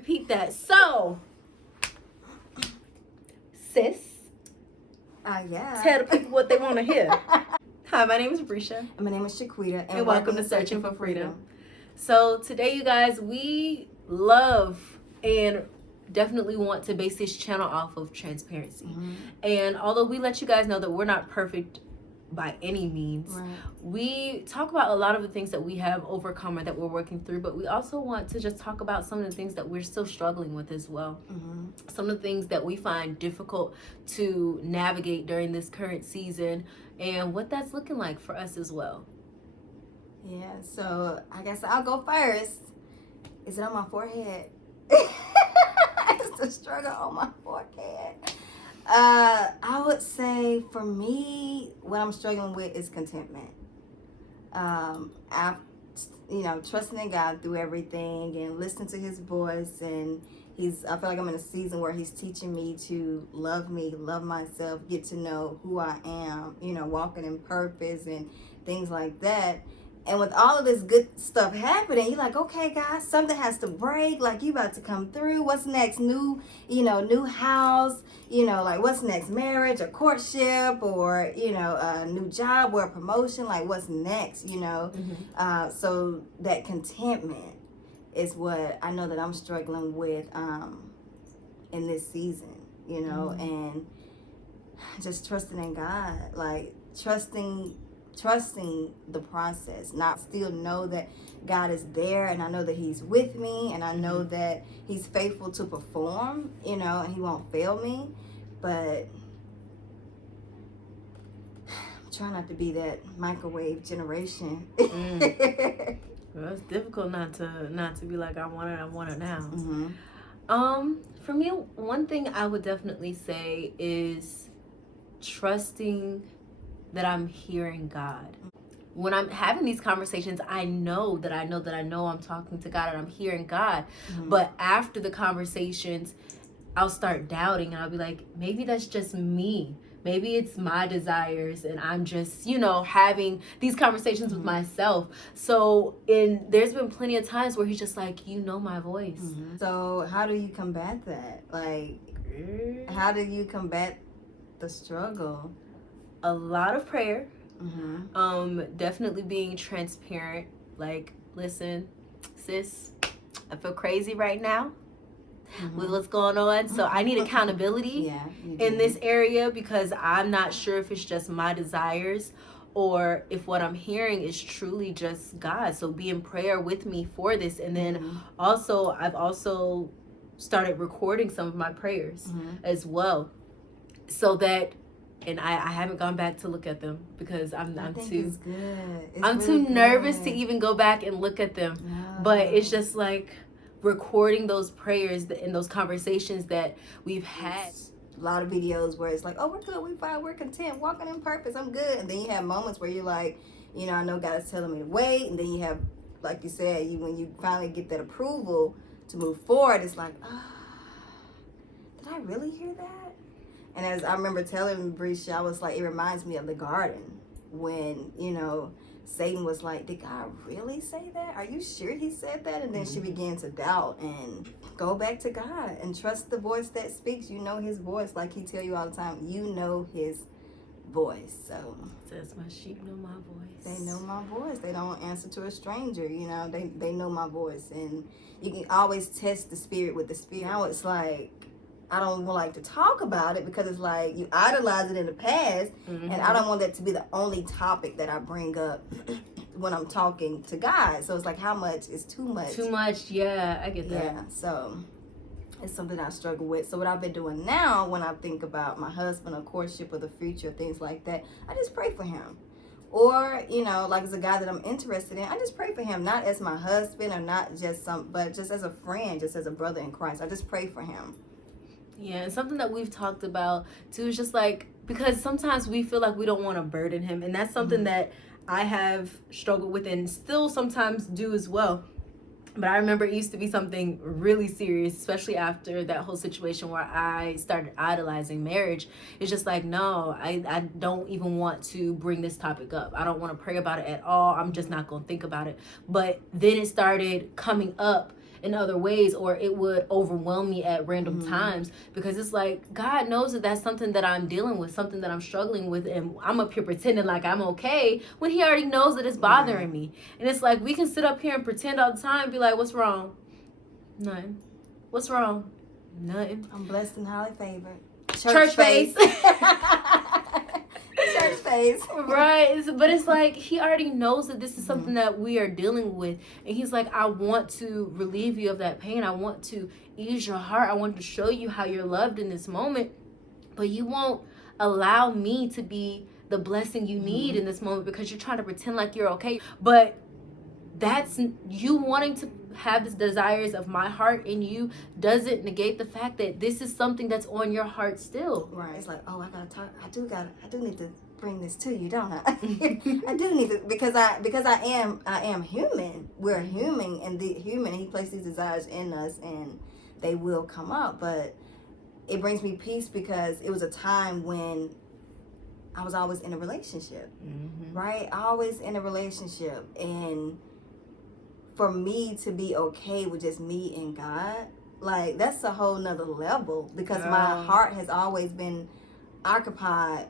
peep that. So, sis, Yeah. tell the people what they want to hear. Hi, my name is Brisha. And my name is Shaquita. And welcome to Searching for Freedom. So today, you guys, we love and definitely want to base this channel off of transparency. Mm-hmm. And although we let you guys know that we're not perfect by any means, Right. we talk about a lot of the things that we have overcome or that we're working through, but we also want to just talk about some of the things that we're still struggling with as well. Mm-hmm. Some of the things that we find difficult to navigate during this current season and what that's looking like for us as well. Yeah, so I guess I'll go first. Is it on my forehead? It's the struggle on my forehead. I would say for me, what I'm struggling with is contentment. I've, trusting in God through everything and listening to His voice, and I feel like I'm in a season where He's teaching me to love me, love myself, get to know who I am, walking in purpose and things like that. And with all of this good stuff happening, you're like, okay, guys, something has to break. Like, you about to come through. What's next? New house. Like, what's next? Marriage or courtship or, a new job or a promotion. Like, what's next, Mm-hmm. So that contentment is what I know that I'm struggling with in this season, Mm-hmm. and just trusting in God, like trusting the process, not still know that God is there, and I know that He's with me, and I know that He's faithful to perform, and He won't fail me, but I'm trying not to be that microwave generation. Well, it's difficult not to be like, I want it now. Mm-hmm. For me, one thing I would definitely say is trusting that I'm hearing God. When I'm having these conversations, I know I'm talking to God and I'm hearing God. Mm-hmm. But after the conversations, I'll start doubting and I'll be like, maybe that's just me. Maybe it's my desires and I'm just, having these conversations with myself. So there's been plenty of times where He's just like, my voice. Mm-hmm. So how do you combat that? Like, how do you combat the struggle? A lot of prayer. Mm-hmm. Definitely being transparent. Like, listen, sis, I feel crazy right now with what's going on. So I need accountability in this area because I'm not sure if it's just my desires or if what I'm hearing is truly just God. So be in prayer with me for this. And then I've also started recording some of my prayers as well, so that, and I haven't gone back to look at them because I'm too nervous to even go back and look at them. No. But it's just like recording those prayers and those conversations that we've had. A lot of videos where it's like, oh, we're good, we fine, we're content, walking in purpose, I'm good. And then you have moments where you're like, I know God is telling me to wait. And then you have, like you said, when you finally get that approval to move forward, it's like, did I really hear that? And as I remember telling Brisha, I was like, it reminds me of the garden when, Satan was like, did God really say that? Are you sure He said that? And then she began to doubt and go back to God and trust the voice that speaks. You know His voice, like He tell you all the time. You know His voice. So says my sheep know my voice. They know my voice. They don't answer to a stranger. They know my voice, and you can always test the spirit with the spirit. Now it's like, I don't like to talk about it because it's like you idolize it in the past, and I don't want that to be the only topic that I bring up when I'm talking to God. So it's like, how much is too much? Too much, yeah, I get that. Yeah, so it's something I struggle with. So what I've been doing now when I think about my husband or courtship or the future, things like that, I just pray for him. Or, like as a guy that I'm interested in, I just pray for him, not as my husband or not just but just as a friend, just as a brother in Christ. I just pray for him. Yeah, and something that we've talked about too is just like, because sometimes we feel like we don't want to burden him, and that's something that I have struggled with and still sometimes do as well. But I remember it used to be something really serious, especially after that whole situation where I started idolizing marriage. It's just like, no, I don't even want to bring this topic up. I don't want to pray about it at all. I'm just not going to think about it. But then it started coming up. in other ways, or it would overwhelm me at random times, because it's like God knows that that's something that I'm dealing with, something that I'm struggling with, and I'm up here pretending like I'm okay when he already knows that it's bothering me. And it's like we can sit up here and pretend all the time and be like, what's wrong? Nothing. What's wrong? Nothing. I'm blessed and highly favored. Church face. Church face. Right. But it's like he already knows that this is something that we are dealing with. And he's like, I want to relieve you of that pain. I want to ease your heart. I want to show you how you're loved in this moment. But you won't allow me to be the blessing you need in this moment because you're trying to pretend like you're okay. But that's you wanting to have the desires of my heart in you doesn't negate the fact that this is something that's on your heart still. Right. It's like, oh, I gotta talk. I do need to bring this to you, don't I? I do need to, because I am human. We're human, and he placed these desires in us, and they will come up. But it brings me peace because it was a time when I was always in a relationship, right? Always in a relationship, and for me to be okay with just me and God, like that's a whole nother level, because my heart has always been occupied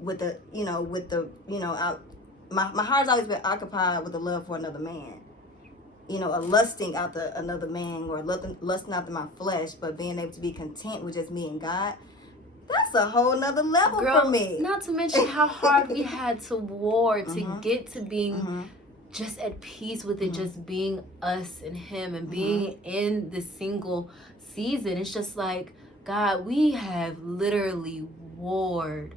with my heart's always been occupied with the love for another man, a lusting after another man, or lusting after my flesh, but being able to be content with just me and God, that's a whole nother level for me. Not to mention how hard we had to war to get to being just at peace with it, just being us and him, and being in the single season. It's just like, God, we have literally warred,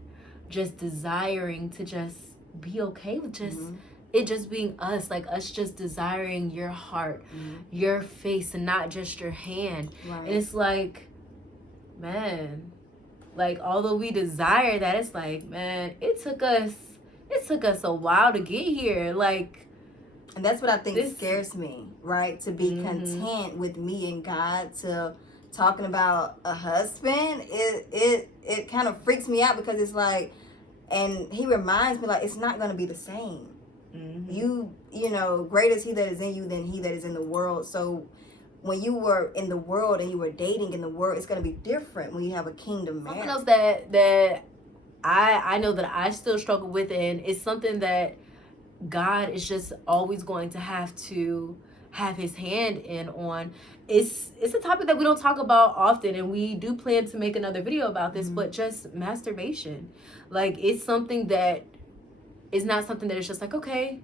just desiring to just be okay with just it just being us, like us just desiring your heart, your face, and not just your hand. And it's like, man, like although we desire that, it's like, man, it took us a while to get here. Like, and that's what I think scares me, right? To be content with me and God, to talking about a husband, it kind of freaks me out, because it's like, and he reminds me, like, it's not going to be the same. You know, greater is he that is in you than he that is in the world. So when you were in the world and you were dating in the world, it's going to be different when you have a kingdom marriage. Something else that I know that I still struggle with, and it's something that God is just always going to have his hand in on. It's a topic that we don't talk about often, and we do plan to make another video about this, but just masturbation. Like, it's something that is not something that is just like, okay,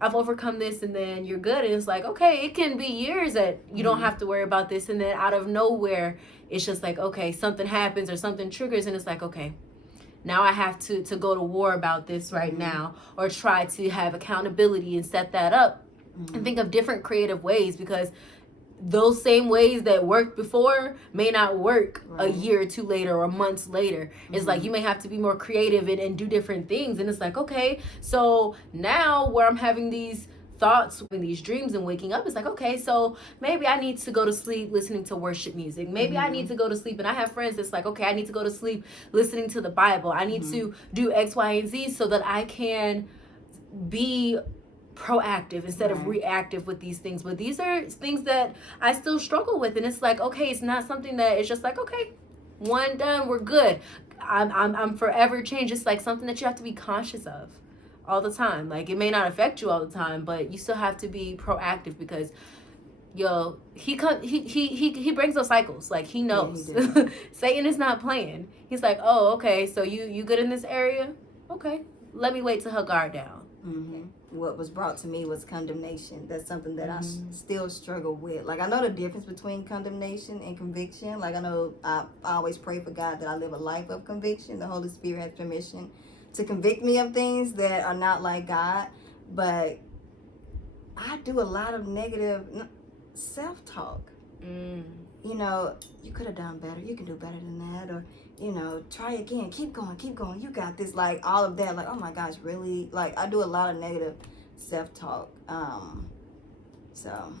I've overcome this and then you're good. And it's like, okay, it can be years that you don't have to worry about this, and then out of nowhere it's just like, okay, something happens or something triggers, and it's like, okay, now I have to go to war about this right now, or try to have accountability and set that up and think of different creative ways, because those same ways that worked before may not work a year or two later or months later. It's like you may have to be more creative and do different things. And it's like, okay, so now where I'm having these thoughts and these dreams and waking up, it's like, okay, so maybe I need to go to sleep listening to worship music. Maybe I need to go to sleep, and I have friends that's like, okay, I need to go to sleep listening to the Bible. I need to do X, Y, and Z so that I can be proactive instead of reactive with these things. But these are things that I still struggle with, and it's like, okay, it's not something that it's just like, okay, one done, we're good. I'm forever changed. It's like something that you have to be conscious of all the time. Like, it may not affect you all the time, but you still have to be proactive, because he brings those cycles. Like, he knows. Satan is not playing. He's like, oh, okay, so you good in this area? Okay, let me wait till her guard down. What was brought to me was condemnation. That's something that I still struggle with. Like, I know the difference between condemnation and conviction. Like, I know I always pray for God that I live a life of conviction. The Holy Spirit has permission to convict me of things that are not like God. But I do a lot of negative self-talk. You know, you could have done better. You can do better than that. Or, you know, try again. Keep going. You got this. Like, all of that. Like, oh my gosh, really? Like, I do a lot of negative self-talk. So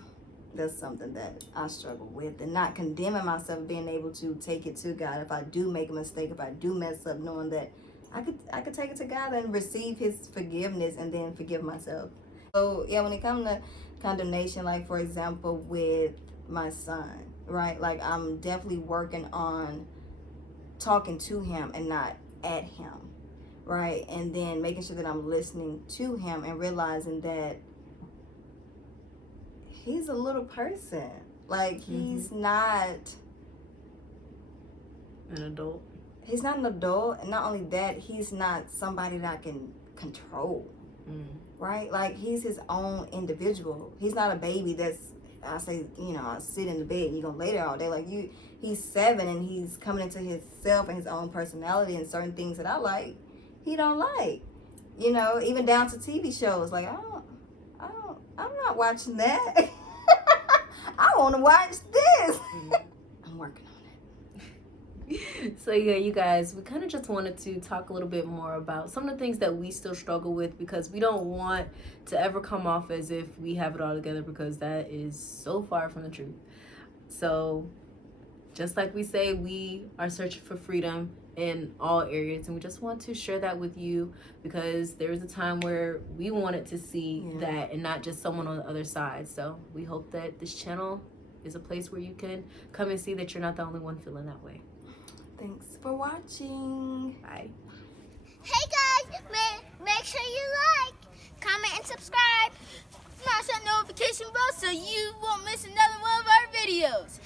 that's something that I struggle with. And not condemning myself, being able to take it to God. If I do make a mistake, if I do mess up, knowing that I could take it to God and receive his forgiveness and then forgive myself. So, yeah, when it comes to condemnation, like, for example, with my son, right? Like, I'm definitely working on talking to him and not at him, right? And then making sure that I'm listening to him and realizing that he's a little person. Like, he's not an adult. He's not an adult, and not only that, he's not somebody that I can control, right? Like, he's his own individual. He's not a baby that's, I say, you know, I sit in the bed and you're gonna lay there all day. Like, he's 7 and he's coming into himself and his own personality, and certain things that I like, he don't like. You know, even down to TV shows. Like, I'm not watching that. I want to watch this. I'm working on it. So yeah, you guys, we kind of just wanted to talk a little bit more about some of the things that we still struggle with, because we don't want to ever come off as if we have it all together, because that is so far from the truth. So just like we say, we are searching for freedom in all areas, and we just want to share that with you, because there was a time where we wanted to see that and not just someone on the other side. So we hope that this channel is a place where you can come and see that you're not the only one feeling that way. Thanks for watching. Bye. Hey guys, make sure you like, comment, and subscribe. Smash that notification bell so you won't miss another one of our videos.